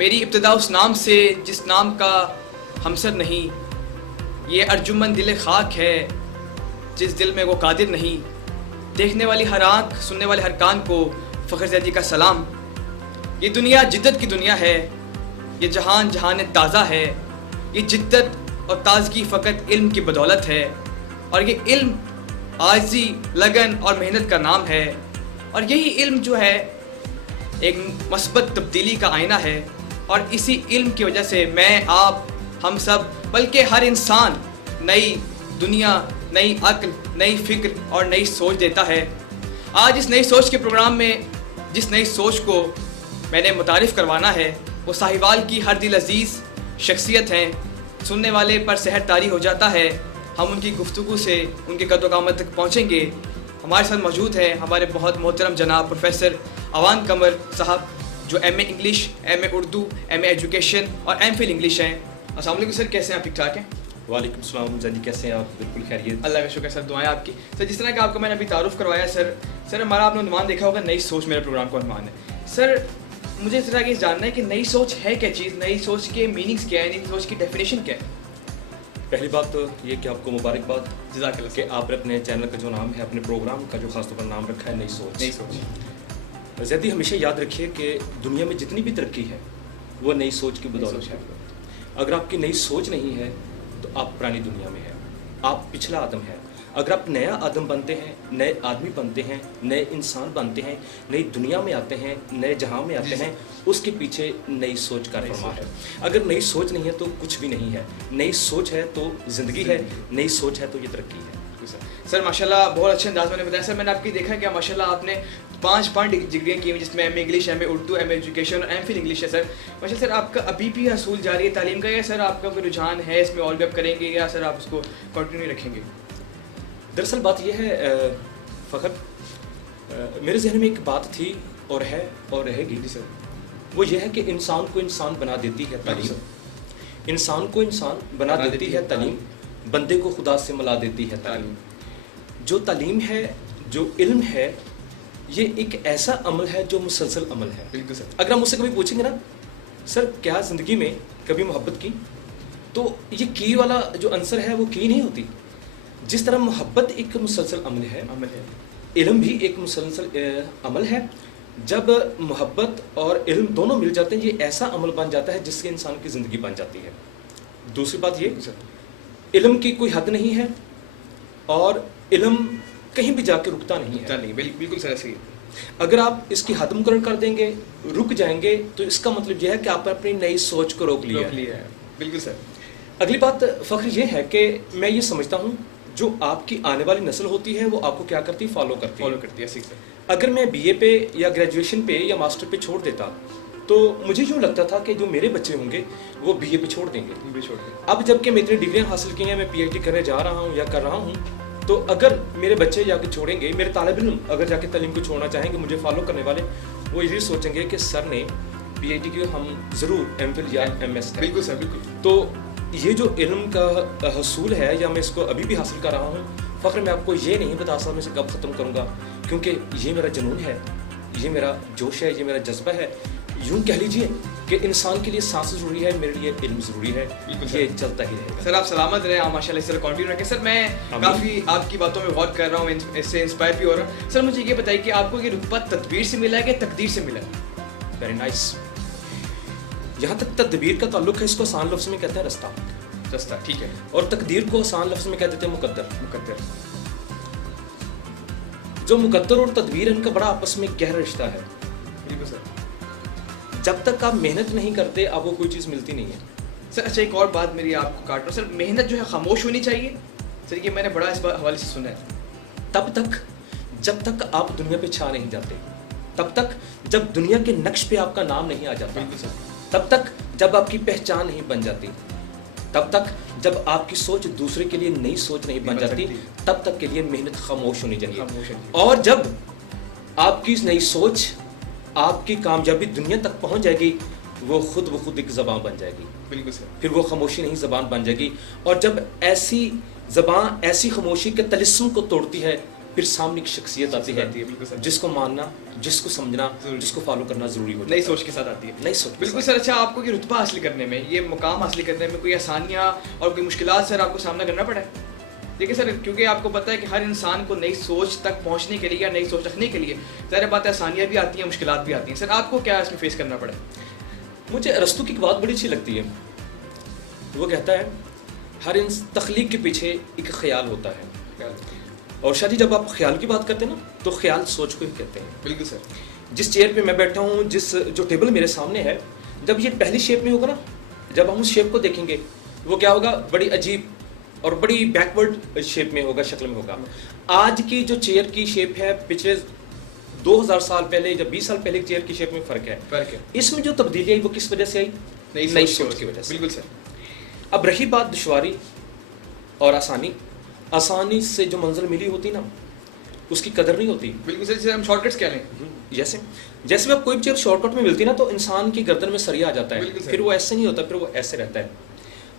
میری ابتدا اس نام سے جس نام کا ہمسر نہیں، یہ ارجمن دل خاک ہے جس دل میں وہ قادر نہیں، دیکھنے والی ہر آنکھ سننے والے ہر کان کو فخر زیدی کا سلام۔ یہ دنیا جدت کی دنیا ہے، یہ جہان جہان تازہ ہے، یہ جدت اور تازگی فقط علم کی بدولت ہے، اور یہ علم عاجزی، لگن اور محنت کا نام ہے، اور یہی علم جو ہے ایک مثبت تبدیلی کا آئینہ ہے، اور اسی علم کی وجہ سے میں، آپ، ہم سب، بلکہ ہر انسان نئی دنیا، نئی عقل، نئی فکر اور نئی سوچ دیتا ہے۔ آج اس نئی سوچ کے پروگرام میں جس نئی سوچ کو میں نے متعارف کروانا ہے وہ ساہیوال کی ہر دل عزیز شخصیت ہیں، سننے والے پر سحر طاری ہو جاتا ہے۔ ہم ان کی گفتگو سے ان کے قد و قامت تک پہنچیں گے۔ ہمارے ساتھ موجود ہیں ہمارے بہت محترم جناب پروفیسر اوان قمر صاحب، جو M A English, M A Urdu, M A education اور ایم فل انگلش ہیں۔ السلام علیکم سر، کیسے ہیں آپ؟ ٹھیک ٹھاک ہیں؟ وعلیکم السلام زیدی، کیسے ہیں آپ؟ بالکل خیریت، اللہ کا شکر سر، دعائیں آپ کی۔ سر جس طرح کہ آپ کو میں نے ابھی تعارف کروایا سر ہمارا آپ نے عنوان دیکھا ہوگا نئی سوچ، میرے پروگرام کا عنوان ہے۔ سر مجھے اس طرح کی جاننا ہے کہ نئی سوچ ہے کیا چیز، نئی سوچ کے میننگز کیا ہے، نئی سوچ کی ڈیفینیشن کیا ہے؟ پہلی بات تو یہ کہ آپ کو مبارکباد، جزاک اللہ کہ آپ نے اپنے چینل کا جو نام ہے، اپنے پروگرام کا جو خاص طور پر نام رکھا ہے نئی سوچ۔ نئی سوچ زیدی ہمیشہ یاد رکھیے کہ دنیا میں جتنی بھی ترقی ہے وہ نئی سوچ کی بدولت ہے۔ اگر آپ کی نئی سوچ نہیں ہے تو آپ پرانی دنیا میں ہیں، آپ پچھلا آدم ہیں۔ اگر آپ نیا آدم بنتے ہیں، نئے آدمی بنتے ہیں، نئے انسان بنتے ہیں، نئی دنیا میں آتے ہیں، نئے جہاں میں آتے ہیں، اس کے پیچھے نئی سوچ کا فرما ہے۔ اگر نئی سوچ نہیں ہے تو کچھ بھی نہیں ہے، نئی سوچ ہے تو زندگی ہے، نئی سوچ ہے تو یہ ترقی ہے۔ سر ماشاءاللہ بہت اچھے انداز میں نے بتایا۔ سر میں نے آپ کی دیکھا کہ ماشاءاللہ آپ نے 5 ڈگریاں کی ہوئی، جس میں M A English, M A Urdu, M A education اور ایم فل انگلش ہے۔ سر ماشاءاللہ سر آپ کا ابھی بھی حصول جاری ہے تعلیم کا، یا سر آپ کا کوئی رجحان ہے اس میں اور بھی آپ کریں گے، یا سر آپ اس کو کنٹینیو رکھیں گے؟ دراصل بات یہ ہے فخر، میرے ذہن میں ایک بات تھی اور ہے اور رہے گی، سر وہ یہ ہے کہ انسان کو انسان بنا دیتی ہے تعلیم، انسان کو انسان بنا دیتی ہے تعلیم، بندے کو خدا سے ملا دیتی ہے تعلیم۔ جو تعلیم ہے، جو علم ہے، یہ ایک ایسا عمل ہے جو مسلسل عمل ہے۔ بالکل سر۔ اگر ہم مجھ سے کبھی پوچھیں گے نا سر کیا زندگی میں کبھی محبت کی، تو یہ کی والا جو عنصر ہے وہ کی نہیں ہوتی۔ جس طرح محبت ایک مسلسل عمل ہے، علم بھی ایک مسلسل عمل ہے۔ جب محبت اور علم دونوں مل جاتے ہیں یہ ایسا عمل بن جاتا ہے جس سے انسان کی زندگی بن جاتی ہے۔ دوسری بات یہ، علم کی کوئی حد نہیں ہے اور علم کہیں بھی جا کے رکتا نہیں ہے۔ بالکل سر صحیح۔ اگر آپ اس کی حد مقرر کر دیں گے، رک جائیں گے، تو اس کا مطلب یہ ہے کہ آپ نے اپنی نئی سوچ کو روک لیا ہے۔ بالکل سر۔ اگلی بات فخر یہ ہے کہ میں یہ سمجھتا ہوں جو آپ کی آنے والی نسل ہوتی ہے وہ آپ کو کیا کرتی ہے، فالو کرتی ہے۔ اگر میں بی اے پہ یا گریجویشن پہ یا ماسٹر پہ چھوڑ دیتا تو مجھے یوں لگتا تھا کہ جو میرے بچے ہوں گے وہ بی اے پہ چھوڑ دیں گے۔ اب جب کہ میں اتنی ڈگریاں حاصل کی ہیں، میں پی ایچ ڈی کرنے جا رہا ہوں یا کر رہا ہوں، تو اگر میرے بچے جا کے چھوڑیں گے، میرے طالب علم اگر جا کے تعلیم کو چھوڑنا چاہیں گے، مجھے فالو کرنے والے، وہ یہ سوچیں گے کہ سر نے پی ایچ ڈی کی، ہم ضرور ایم فل یا ایم ایس کریں۔ بالکل سر، بالکل۔ تو یہ جو علم کا حصول ہے یا میں اس کو ابھی بھی حاصل کر رہا ہوں، فخر میں آپ کو یہ نہیں بتا سکتا میں اسے کب ختم کروں گا، کیونکہ یہ میرا جنون ہے، یہ میرا جوش ہے، یہ میرا جذبہ ہے۔ یوں کہہ لیجیے کہ انسان کے لیے سانس ضروری ہے، میرے لیے علم ضروری ہے، یہ چلتا ہی رہے گا۔ سر آپ سلامت رہیں، آپ ماشاء اللہ اس طرح کنٹینیو رکھیں۔ سر میں کافی آپ کی باتوں میں غور کر رہا ہوں، اس سے انسپائر بھی ہو رہا ہوں۔ سر مجھے یہ بتائیے کہ آپ کو یہ رتبہ تدبیر سے ملا ہے کہ تقدیر سے ملا ہے؟ Very nice. جہاں تک تدبیر کا تعلق ہے، اس کو آسان لفظ میں کہتے ہیں رستہ، ٹھیک ہے، اور تقدیر کو آسان لفظ میں کہہ دیتے ہیں مقدر۔ جو مقدر اور تدبیر ان کا بڑا آپس میں گہرا رشتہ ہے۔ بالکل سر۔ جب تک آپ محنت نہیں کرتے آپ کو کوئی چیز ملتی نہیں ہے۔ سر اچھا ایک اور بات میری آپ کو کاٹ رہا ہوں، سر محنت جو ہے خاموش ہونی چاہیے؟ سر یہ میں نے بڑا اس حوالے سے سنا ہے۔ تب تک جب تک آپ دنیا پہ چھا نہیں جاتے، تب تک جب دنیا کے نقش پہ آپ کا نام نہیں آ جاتا، تب تک جب آپ کی پہچان نہیں بن جاتی، تب تک جب آپ کی سوچ دوسرے کے لیے نئی سوچ نہیں بن جاتی، تب تک کے لیے محنت خاموش ہونی چاہیے۔ اور جب آپ کی نئی سوچ، آپ کی کامیابی دنیا تک پہنچ جائے گی، وہ خود بخود ایک زبان بن جائے گی۔ بالکل سر۔ پھر وہ خاموشی نہیں زبان بن جائے گی، اور جب ایسی زبان ایسی خاموشی کے طلسم کو توڑتی ہے، پھر سامنے ایک شخصیت آتی ہے بالکل سر، جس کو ماننا، جس کو سمجھنا، جس کو فالو کرنا ضروری ہو نئی جاتا ہے. سوچ کے ساتھ آتی ہے. نئی سوچ. بالکل سر. اچھا آپ کو یہ رتبہ حاصل کرنے میں، یہ مقام حاصل کرنے میں کوئی آسانیاں اور کوئی مشکلات سر آپ کو سامنا کرنا پڑا ہے؟ دیکھیں سر، کیونکہ آپ کو پتہ ہے کہ ہر انسان کو نئی سوچ تک پہنچنے کے لیے یا نئی سوچ رکھنے کے لیے ظاہر بات ہے آسانیاں بھی آتی ہیں، مشکلات بھی آتی ہیں. سر آپ کو کیا اس میں فیس کرنا پڑا؟ مجھے ارسطو کی ایک بات بڑی اچھی لگتی ہے. وہ کہتا ہے ہر تخلیق کے پیچھے ایک خیال ہوتا ہے، اور شاید جب آپ خیال کی بات کرتے ہیں نا تو خیال سوچ کو ہی کہتے ہیں. بالکل سر. جس چیئر پہ میں بیٹھا ہوں، جو ٹیبل میرے سامنے ہے، جب یہ پہلی شیپ میں ہوگا نا، جب ہم اس شیپ کو دیکھیں گے وہ کیا ہوگا، بڑی عجیب اور بڑی بیکورڈ شیپ میں ہوگا، شکل میں ہوگا. آج کی جو چیئر کی شیپ ہے، پچھلے 2000 سال پہلے یا 20 سال پہلے چیئر کی شیپ میں فرق ہے. اس میں جو تبدیلی آئی وہ کس وجہ سے آئی؟ نئی سوچ کی وجہ سے. بالکل سر. اب رہی بات دشواری اور آسانی سے جو منزل ملی ہوتی نا، اس کی قدر نہیں ہوتی. بالکل سر. جسے ہم شارٹ کٹس کہہ لیں، جیسے بھی آپ کوئی بھی چیز شارٹ کٹ میں ملتی نا تو انسان کی گردن میں سریا آ جاتا ہے، بالکل سر. پھر وہ ایسے نہیں ہوتا، پھر وہ ایسے رہتا ہے.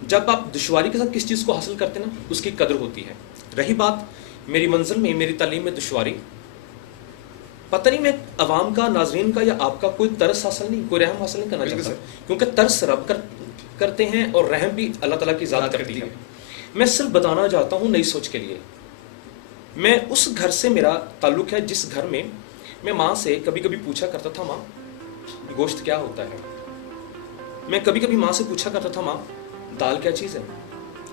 جب آپ دشواری کے ساتھ کس چیز کو حاصل کرتے ہیں نا، اس کی قدر ہوتی ہے. رہی بات میری منزل میں، میری تعلیم میں دشواری، پتہ نہیں میں عوام کا، ناظرین کا یا آپ کا کوئی ترس حاصل نہیں، کوئی رحم حاصل نہیں کرنا چاہتا، کیونکہ ترس رب کرتے ہیں اور رحم بھی اللہ تعالیٰ کی ذات کرتی ہے. میں صرف بتانا چاہتا ہوں نئی سوچ کے لیے. میں اس گھر سے میرا تعلق ہے جس گھر میں میں ماں سے کبھی کبھی پوچھا کرتا تھا، ماں گوشت کیا ہوتا ہے. میں کبھی کبھی ماں سے پوچھا کرتا تھا، ماں دال کیا چیز ہے.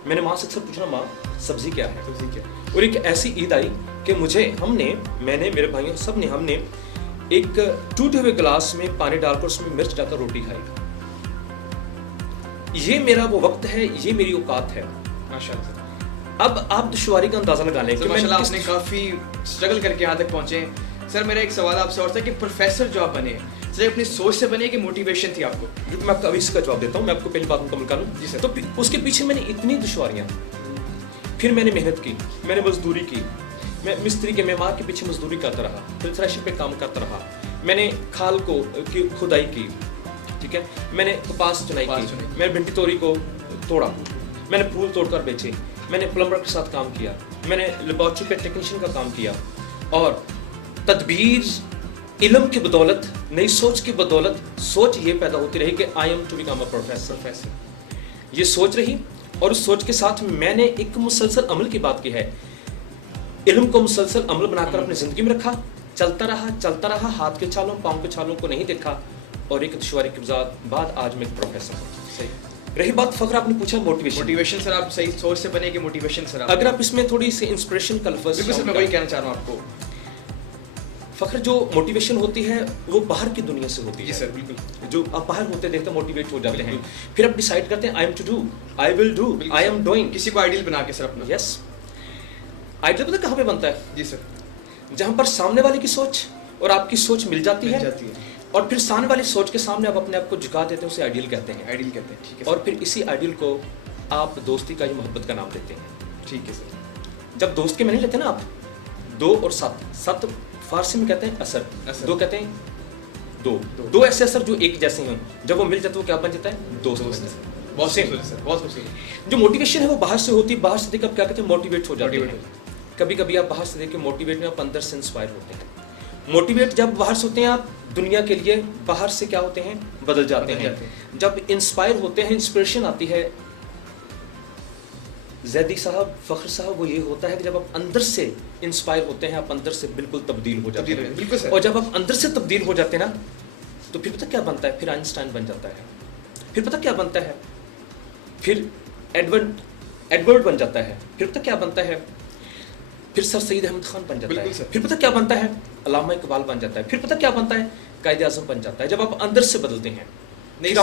میں نے ماں سے اکثر پوچھنا، ماں سبزی کیا ہے. اور ایک ایسی عید آئی کہ میں نے میرے بھائیوں سب نے، ہم نے ایک ٹوٹے ہوئے گلاس میں پانی ڈال کر اس میں مرچ ڈال کر روٹی کھائی. یہ میرا وہ وقت ہے، یہ میری اوقات ہے. ماشاءاللہ. اب آپ دشواری کا اندازہ لگا لیں کہ ماشاءاللہ آپ نے کافی اسٹرگل کر کے یہاں تک پہنچے. سر میرا ایک سوال آپ سے اور تھا کہ پروفیسر جو آپ بنے، سر اپنی سوچ سے بنے کہ موٹیویشن تھی آپ کو؟ میں آپ کو ابھی اس کا جواب دیتا ہوں. میں آپ کو پہلی بات مکمل کروں. جی سر. تو اس کے پیچھے میں نے اتنی دشواریاں، پھر میں نے محنت کی، میں نے مزدوری کی. میں مستری کے معمار کے پیچھے مزدوری کرتا رہا، پھر تھریشر پہ کام کرتا رہا. میں نے کھال کو کھدائی کی، ٹھیک ہے. میں نے کپاس چنائی کی، میں نے بھنڈی توری کو توڑا، میں نے پھول توڑ کر بیچے. میں نے پلمبر کے ساتھ کام کیا، میں نے لیبارٹری پہ ٹیکنیشین کا کام کیا. اور تدبیر، علم کی بدولت، نئی سوچ کی بدولت سوچ یہ پیدا ہوتی رہی کہ I'm to become a professor. یہ سوچ رہی، اور اس سوچ کے ساتھ میں نے ایک مسلسل عمل کی بات کی ہے. علم کو مسلسل عمل بنا کر اپنی زندگی میں رکھا، چلتا رہا، ہاتھ کے چھالوں پاؤں کے چھالوں کو نہیں دیکھا. اور ایک دشواری کے بعد آج میں ایک پروفیسر ہوں. صحیح. رہی بات فخر، آپ نے پوچھا موٹیویشن سر، آپ صحیح سوچ سے بنے کہ موٹیویشن سر اگر آپ اس میں تھوڑی سی انسپریشن کا لفظ. بالکل سر، میں وہی کہنا چاہ رہا ہوں آپ کو. فخر، جو موٹیویشن ہوتی ہے وہ باہر کی دنیا سے ہوتی ہے. جی سر بالکل. جو آپ باہر ہوتے دیکھتے موٹیویٹ ہو جاتے ہیں، پھر آپ ڈیسائیڈ کرتے ہیں I'm to do, I will do, I'm doing. کسی کو آئیڈیل بنا کے سر اپنا. یس. آئیڈیل پتہ کہاں پہ بنتا ہے؟ جی سر. جہاں پر سامنے والے کی سوچ اور آپ کی سوچ مل جاتی ہے، اور پھر سامنے والی سوچ کے سامنے آپ اپنے آپ کو جھکا دیتے ہیں، اسے آئیڈیل کہتے ہیں. آئیڈیل کہتے ہیں. ٹھیک ہے. اور پھر اسی آئیڈیل کو آپ دوستی کا یا محبت کا نام دیتے ہیں. ٹھیک ہے سر. جب دوست کے میں نہیں لیتے نا آپ، 2 اور 7 فارسی میں کہتے ہیں اثر، 2 کہتے ہیں دو ایسے اثر جو ایک جیسے ہیں، جب وہ مل جاتے ہیں وہ کیا بن جاتا ہے؟ دوست. بہت سر، بہت خوبصورت. جو موٹیویشن ہے وہ باہر سے ہوتی ہے، باہر سے دیکھ کر کیا کہتے ہیں؟ موٹیویٹ ہو جاتے ہیں. کبھی کبھی آپ باہر سے دیکھ کے موٹیویٹ میں آپ اندر سے انسپائر ہوتے ہیں. موٹیویٹ جب باہر سے ہوتے ہیں آپ دنیا کے لیے، باہر سے کیا ہوتے ہیں؟ بدل جاتے ہیں. جب انسپائر ہوتے ہیں، انسپریشن آتی ہے. زیدی صاحب، فخر صاحب، وہ یہ ہوتا ہے کہ جب آپ اندر سے انسپائر ہوتے ہیں، آپ اندر سے بالکل تبدیل ہو جاتے ہیں. اور جب آپ اندر سے تبدیل ہو جاتے ہیں نا تو پھر پتہ کیا بنتا ہے؟ پھر آئنسٹائن بن جاتا ہے. پھر پتہ کیا بنتا ہے؟ پھر ایڈورڈ بن جاتا ہے. پھر پتہ کیا بنتا ہے؟ پھر سر سید احمد خان بن جاتا ہے. پھر پتہ کیا بنتا ہے؟ علامہ اقبال بن جاتا ہے. پھر پتہ کیا بنتا ہے؟ قائد اعظم بن جاتا ہے. جب آپ اندر سے بدلتے ہیں، نئی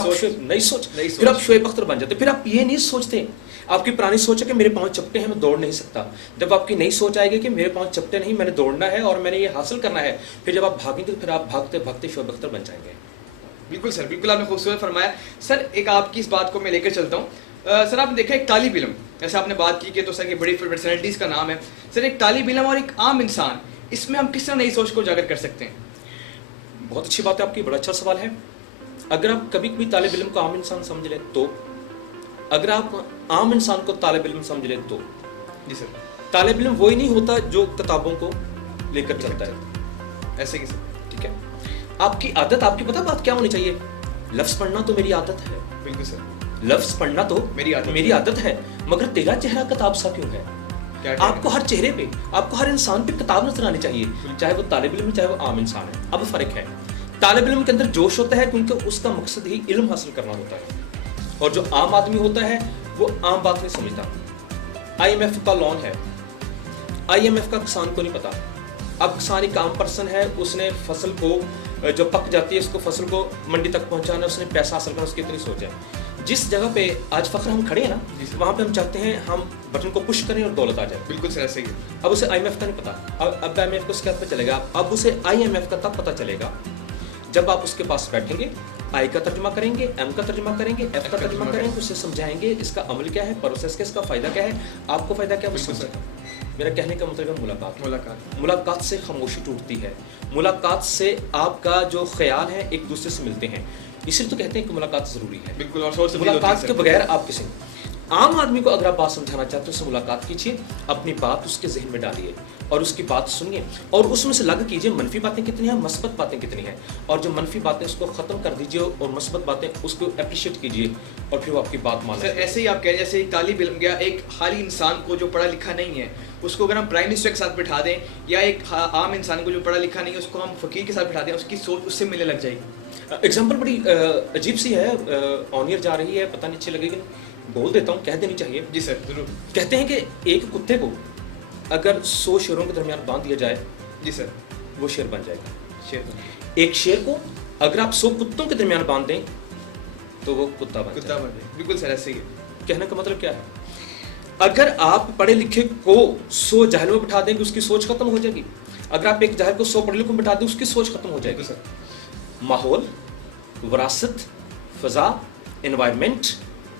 سوچ، پھر آپ شعیب اختر بن جاتے ہیں. پھر آپ یہ نہیں سوچتے، آپ کی پرانی سوچ ہے کہ میرے پاؤں چپٹے ہیں، میں دوڑ نہیں سکتا. جب آپ کی نئی سوچ آئے گی کہ میرے پاؤں چپٹے نہیں، میں نے دوڑنا ہے اور میں نے یہ حاصل کرنا ہے، پھر جب آپ بھاگیں گے تو پھر آپ بھاگتے بھاگتے شعیب اختر بن جائیں گے. بالکل سر، بالکل آپ نے خوبصورت فرمایا. سر ایک آپ کی اس بات کو میں لے کر چلتا ہوں. سر آپ نے دیکھا ایک طالب علم، جیسے آپ نے بات کی کہ تو سر یہ بڑی پرسنالٹیز کا نام ہے. سر ایک طالب علم اور ایک عام انسان، اس میں ہم کس طرح نئی سوچ کو اجاگر کر سکتے ہیں؟ بہت اچھی بات ہے آپ کی، بڑا اچھا سوال ہے. اگر آپ کبھی کبھی طالب علم کو عام انسان سمجھ لیں تو، اگر آپ عام انسان کو طالب علم سمجھ لیں تو، جی سر، طالب علم وہی نہیں ہوتا جو کتابوں کو لے کر چلتا ہے. ایسے ہی سر. ٹھیک ہے. آپ کی عادت, آپ کی پتہ بات کیا ہونی چاہیے؟ لفظ پڑھنا تو میری عادت ہے. بالکل سر. لفظ پڑھنا تو میری عادت ہے, مگر تیرا چہرہ کتاب سا کیوں ہے؟ آپ کو ہر چہرے پہ, آپ کو ہر انسان پہ کتاب نظر آنی چاہیے, چاہے وہ طالب علم چاہے وہ عام انسان ہے. اب فرق ہے, طالب علم کے اندر جوش ہوتا ہے کیونکہ اس کا مقصد ہی علم حاصل کرنا ہوتا ہے, اور جو عام آدمی ہوتا ہے وہ عام بات نہیں سمجھتا. آئی ایم ایف کا لون ہے, آئی ایم ایف کا کسان کو نہیں پتا. اب کسان ایک عام پرسن ہے, اس نے فصل کو جو پک جاتی ہے اس کو فصل کو منڈی تک پہنچانا, اس نے پیسہ حاصل کرنا, اس کی اتنی سوچ ہے. جس جگہ پہ آج فخر ہم کھڑے ہیں نا, وہاں پہ ہم چاہتے ہیں ہم بٹن کو پش کریں اور دولت آ جائے. بالکل سر ایسے ہی. اب اسے آئی ایم ایف کا نہیں پتا. اب آئی ایم ایف کو اس کا پتہ چلے گا. اب اسے آئی ایم ایف کا تب پتہ چلے گا جب آپ اس کے پاس بیٹھیں گے, آئی کا ترجمہ کریں گے, ایم کا ترجمہ کریں گے, ایف کا ترجمہ کریں گے, اسے سمجھائیں گے اس کا عمل کیا ہے, پروسیس کیا, اس کا فائدہ کیا ہے, آپ کو فائدہ کیا ہے. میرا کہنے کا مطلب ہے ملاقات سے خاموشی ٹوٹتی ہے. ملاقات سے آپ کا جو خیال ہے ایک دوسرے سے ملتے ہیں. اس لیے تو کہتے ہیں کہ ملاقات ضروری ہے. بالکل. اور ملاقات کے بغیر آپ کسی عام آدمی کو اگر آپ بات سمجھانا چاہتے ہیں اس سے ملاقات کیجیے, اپنی بات اس کے ذہن میں ڈالیے اور اس کی بات سنیے, اور اس میں سے لگ کیجیے منفی باتیں کتنی ہیں, مثبت باتیں کتنی ہیں, اور جو منفی باتیں اس کو ختم کر دیجیے اور مثبت باتیں اس کو اپریشیٹ کیجیے, اور پھر وہ آپ کی بات مانیں. سر ایسے ہی آپ کہہ رہے ہیں جیسے ایک طالب علم گیا, ایک خالی انسان کو جو پڑھا لکھا نہیں ہے اس کو اگر ہم پرائم منسٹر کے ساتھ بٹھا دیں, یا ایک عام انسان کو جو پڑھا لکھا نہیں ہے اس کو ہم فقیر کے ساتھ بٹھا دیں, اس کی سوچ اس سے ملنے لگ جائے گی. ایگزامپل بڑی عجیب سی ہے, آنیئر جا رہی ہے, پتہ نہیں اچھی لگے گی, بول دیتا ہوں, کہہ دینی چاہیے. جی سر ضرور. کہتے ہیں کہ ایک کتے کو اگر 100 شیروں کے درمیان باندھ دیا جائے, جی سر, وہ شیر بن جائے گا. شیر. ایک شیر کو اگر آپ 100 کتوں کے درمیان باندھ دیں تو وہ کتا بن جائے گا. بالکل سر ایسے ہی. کہنے کا مطلب کیا ہے؟ اگر آپ پڑھے لکھے کو 100 جاہلوں میں بٹھا دیں گے اس کی سوچ ختم ہو جائے گی. اگر آپ ایک جاہل کو 100 پڑھے لکھوں میں بٹھا دیں اس کی سوچ ختم ہو جائے گی. ماحول, وراثت, فضا, انوائرمنٹ,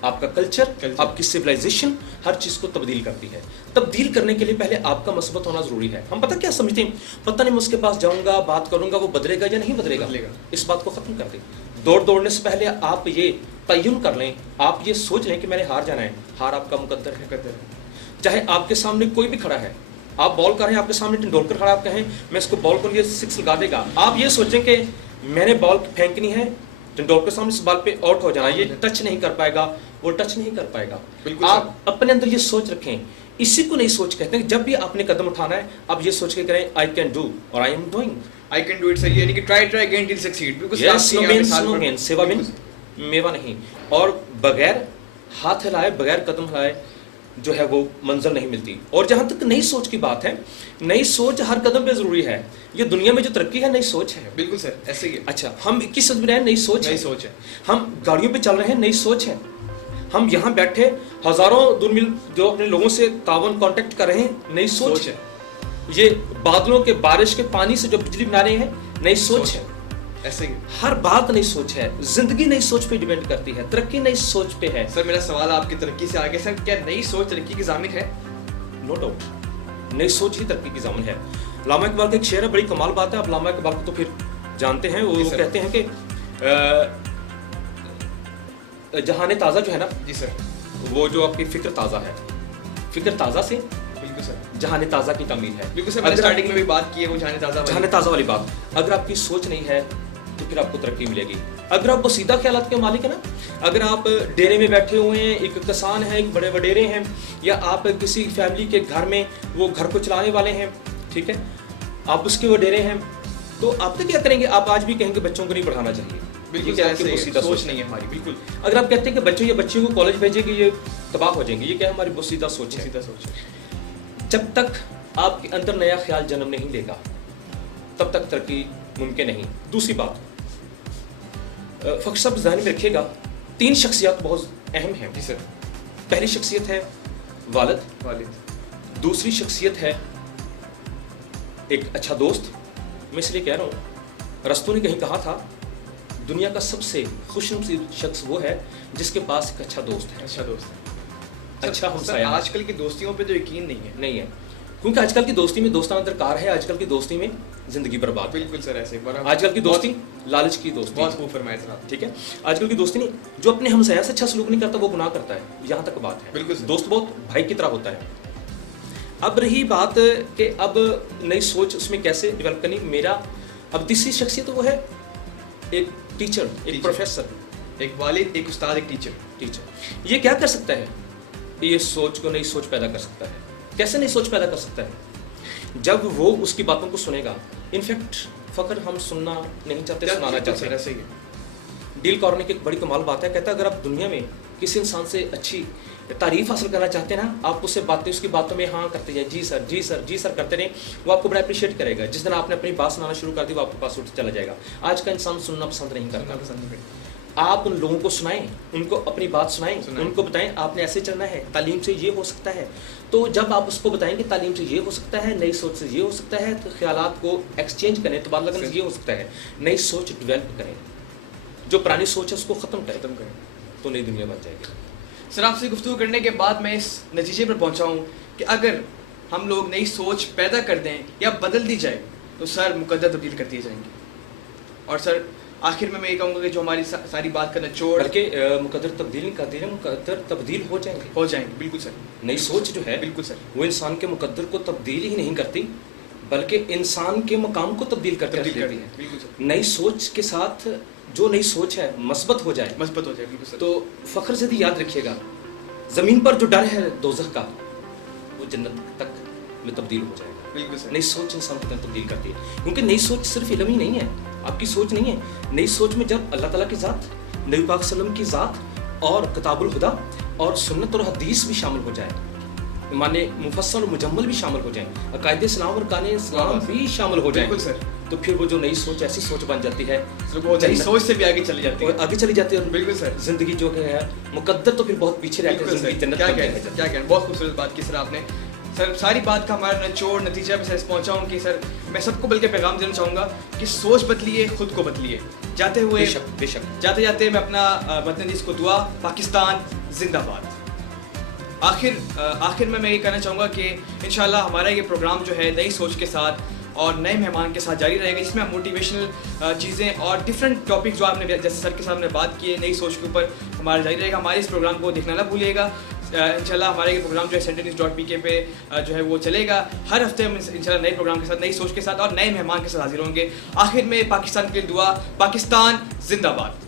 آپ کا کلچر, آپ کی سویلائزیشن ہر چیز کو تبدیل کرتی ہے. تبدیل کرنے کے لیے پہلے آپ کا مثبت ہونا ضروری ہے. ہم پتہ کیا سمجھتے ہیں, پتہ نہیں میں اس کے پاس جاؤں گا, بات کروں گا, وہ بدلے گا یا نہیں بدلے گا. اس بات کو ختم کر دیں. دوڑنے سے پہلے آپ یہ تعین کر لیں, آپ یہ سوچ لیں کہ میں نے ہار جانا ہے. ہار آپ کا مقدر ہے. چاہے آپ کے سامنے کوئی بھی کھڑا ہے, آپ بال کر رہے ہیں, آپ کے سامنے ٹنڈولکر کھڑا, آپ کہیں میں اس کو بال کو لیے 6 لگا دے گا, آپ یہ سوچیں کہ میں نے بال پھینکنی ہے, ٹنڈولکر سامنے اس بال پہ آؤٹ ہو جانا, یہ ٹچ نہیں کر پائے گا, وہ ٹچ نہیں کر پائے گا. آپ اپنے اندر یہ سوچ رکھیں. اسی کو نہیں سوچ کہتے ہیں. جب بھی آپ نے قدم اٹھانا ہے آپ یہ سوچ کے کریں آئی کین ڈو اور I am doing. I can do it سر, یعنی کہ ٹرائی اگین ٹل سکسیڈ. یس, نو مین سیوا بن میوا نہیں. اور بغیر ہاتھ ہلائے, بغیر قدم ہلائے جو ہے وہ منزل نہیں ملتی. اور جہاں تک نئی سوچ کی بات ہے, نئی سوچ ہر قدم پہ ضروری ہے. یہ دنیا میں جو ترقی ہے نئی سوچ ہے. بالکل سر ایسے ہی. اچھا, ہم 21 صدی میں رہے, نئی سوچ ہے. ہم گاڑیوں پہ چل رہے ہیں, نئی سوچ ہے. ہم یہاں بیٹھے ہزاروں دور میل جو اپنے لوگوں سے تعاون کانٹیکٹ کر رہے ہیں, نئی سوچ ہے. یہ بادلوں کے بارش کے پانی سے جو بجلی بنا رہے ہیں, نئی سوچ ہے. ایسے ہی ہر بات نئی سوچ ہے. زندگی نئی سوچ پہ ڈیپینڈ کرتی ہے, ترقی نئی سوچ پہ ہے. سر میرا سوال آپ کی ترقی سے آگے, سر کیا نئی سوچ ترقی کی ضامن ہے؟ نو ڈاؤٹ, نئی سوچ ہی ترقی کی ضامن ہے. علامہ اقبال کا ایک شعر ہے, بڑی کمال بات ہے. آپ علامہ اقبال کو تو پھر جانتے ہیں. وہ کہتے ہیں کہ جہان تازہ جو ہے نا, جی سر, وہ جو آپ کی فکر تازہ ہے, فکر تازہ سے بالکل سر جہان تازہ کی تعمیر ہے. بالکل سر, میں نے اسٹارٹنگ میں بھی بات کی ہے وہ جہان تازہ والی بات. اگر آپ کی سوچ نہیں ہے تو پھر آپ کو ترقی ملے گی. اگر آپ بسیدہ خیالات کے مالک ہیں نا, اگر آپ ڈیرے میں بیٹھے ہوئے ہیں, ایک کسان ہیں, ایک بڑے وڈیرے ہیں, یا آپ کسی فیملی کے گھر میں وہ گھر کو چلانے والے ہیں, ٹھیک ہے, آپ اس کے وڈیرے ہیں, تو آپ تو کیا کریں گے؟ آپ آج بھی کہیں گے بچوں کو نہیں پڑھانا چاہیے. بالکل سوچ نہیں ہے ہماری. بالکل. اگر آپ کہتے ہیں کہ بچوں یا بچیوں کو کالج بھیجیں گے یہ تباہ ہو جائیں گے, یہ کیا ہماری بسیدہ سوچ ہے. جب تک آپ کے اندر نیا خیال جنم نہیں لے گا تب تک ترقی ممکن نہیں. دوسری بات, فخر صاحب ذہن میں رکھیے گا, 3 شخصیات بہت اہم ہیں. جی سر. پہلی شخصیت ہے والد. دوسری شخصیت ہے ایک اچھا دوست. میں اس لیے کہہ رہا ہوں, رستوں نے کہیں کہا تھا دنیا کا سب سے خوش نصیب شخص وہ ہے جس کے پاس ایک اچھا دوست ہے. اچھا دوست, اچھا ہمسایہ. آج کل کی دوستیوں پہ تو یقین نہیں ہے, کیونکہ آج کل کی دوستی میں دوستانہ درکار ہے, آج کل کی دوستی میں زندگی برباد. بالکل سر ایسے. آج کل کی دوستی لالچ کی دوستی. بہت خوب فرمایا صاحب. ٹھیک ہے, آج کل کی دوستی نہیں, جو اپنے ہمسایہ سے اچھا سلوک نہیں کرتا وہ گناہ کرتا ہے, یہاں تک بات ہے. بالکل. دوست بہت بھائی کی طرح ہوتا ہے. اب رہی بات کہ اب نئی سوچ اس میں کیسے ڈیولپ کرنی. میرا اب تیسری شخصیت وہ ہے ایک ٹیچر, ایک پروفیسر, ایک والد, ایک استاد, ایک ٹیچر. یہ کیا کر سکتا ہے؟ یہ سوچ کو نئی سوچ پیدا کر سکتا ہے. کیسے نئی سوچ پیدا کر سکتا ہے؟ جب وہ اس کی باتوں کو سنے گا. انفیکٹ فخر ہم سننا نہیں چاہتے, سنانا چاہتے ہیں. ڈیل کارنیگی کی ایک بڑی کمال بات ہے, کہتا ہے اگر آپ دنیا میں کسی انسان سے اچھی تعریف حاصل کرنا چاہتے ہیں نا, آپ اس سے باتیں, اس کی باتوں میں ہاں کرتے جائیں, جی سر جی سر جی سر کرتے رہیں, وہ آپ کو بڑا اپریشیٹ کرے گا. جس دن آپ نے اپنی بات سنانا شروع کر دی وہ آپ کے پاس اٹھ چلا جائے گا. آج کا انسان سننا پسند نہیں کرتا. آپ ان لوگوں کو سنائیں, ان کو اپنی بات سنائیں, ان کو بتائیں آپ نے ایسے چلنا ہے, تعلیم سے یہ ہو سکتا ہے. تو جب آپ اس کو بتائیں گے تعلیم سے یہ ہو سکتا ہے, نئی سوچ سے یہ ہو سکتا ہے, تو خیالات کو ایکسچینج کریں, تبادلہ کرنے سے یہ ہو سکتا ہے. نئی سوچ ڈیولپ کریں, جو پرانی سوچ ہے اس کو ختم کریں, تو نئی دنیا بن جائے گی. سر آپ سے گفتگو کرنے کے بعد میں اس نتیجے پر پہنچا ہوں کہ اگر ہم لوگ نئی سوچ پیدا کر دیں یا بدل دی جائے تو سر مقدر تبدیل کر دیے جائیں گے. اور سر آخر میں یہ کہوں گا کہ جو ہماری ساری بات کا نچوڑ, بلکہ مقدر تبدیل نہیں کر دیں, مقدر تبدیل ہو جائیں گے. بالکل سر. نئی سوچ جو ہے بالکل سر, وہ انسان کے مقدر کو تبدیل ہی نہیں کرتی بلکہ انسان کے مقام کو تبدیل کرتی ہے. بالکل سر. نئی سوچ کے ساتھ جو نئی سوچ ہے مثبت ہو جائے, بالکل سر. تو فخر زدی یاد رکھیے گا, زمین پر جو ڈر ہے دوزخ کا وہ جنت تک میں تبدیل ہو جائے گا. بالکل سر. نئی سوچ انسان کو تبدیل کرتی ہے, کیونکہ نئی سوچ صرف علم ہی نہیں ہے, آپ کی سوچ نہیں ہے. نئی سوچ میں جب اللہ تعالیٰ کی ذات, نبی پاک صلی اللہ علیہ وسلم کی ذات اور کتاب الہدا اور سنت اور حدیث بھی شامل ہو جائے, مانے مفصل اور مجمل بھی شامل ہو جائیں, عقائد اسلام اور ارکان اسلام بھی شامل ہو جائیں. بالکل سر. تو پھر وہ جو نئی سوچ ایسی سوچ بن جاتی ہے, وہ نئی سوچ سے بھی آگے چلی جاتی ہے, آگے چلی جاتی ہے. بالکل سر. زندگی جو ہے مقدر تو پھر بہت پیچھے رہتی ہے, زندگی جنت کیا بن کہنا, جاتی ہے. کیا کہنا, بہت خوبصورت بات کی سر آپ نے. سر ساری بات کا ہمارا نچوڑ نتیجہ میں سر پہنچا ہوں کہ سر میں سب کو بلکہ پیغام دینا چاہوں گا کہ سوچ بدلیے, خود کو بدلیے. جاتے ہوئے بے شک جاتے جاتے میں اپنا وطن عزیز کو دعا, پاکستان زندہ باد. آخر میں یہ کہنا چاہوں گا کہ انشاءاللہ ہمارا یہ پروگرام جو ہے نئی سوچ کے ساتھ اور نئے مہمان کے ساتھ جاری رہے گا, جس میں ہم موٹیویشنل چیزیں اور ڈفرینٹ ٹاپکس جو آپ نے جیسے سر کے سامنے بات کی ہے نئی سوچ کے اوپر ہمارا جاری رہے گا. ہمارے اس پروگرام کو دیکھنا نہ بھولیے گا. انشاءاللہ ہمارا یہ پروگرام جو ہے sentinels.pk پہ جو ہے وہ چلے گا. ہر ہفتے ہم انشاءاللہ نئے پروگرام کے ساتھ, نئی سوچ کے ساتھ اور نئے مہمان کے ساتھ حاضر ہوں گے. آخر میں پاکستان کے لیے دعا, پاکستان زندہ باد.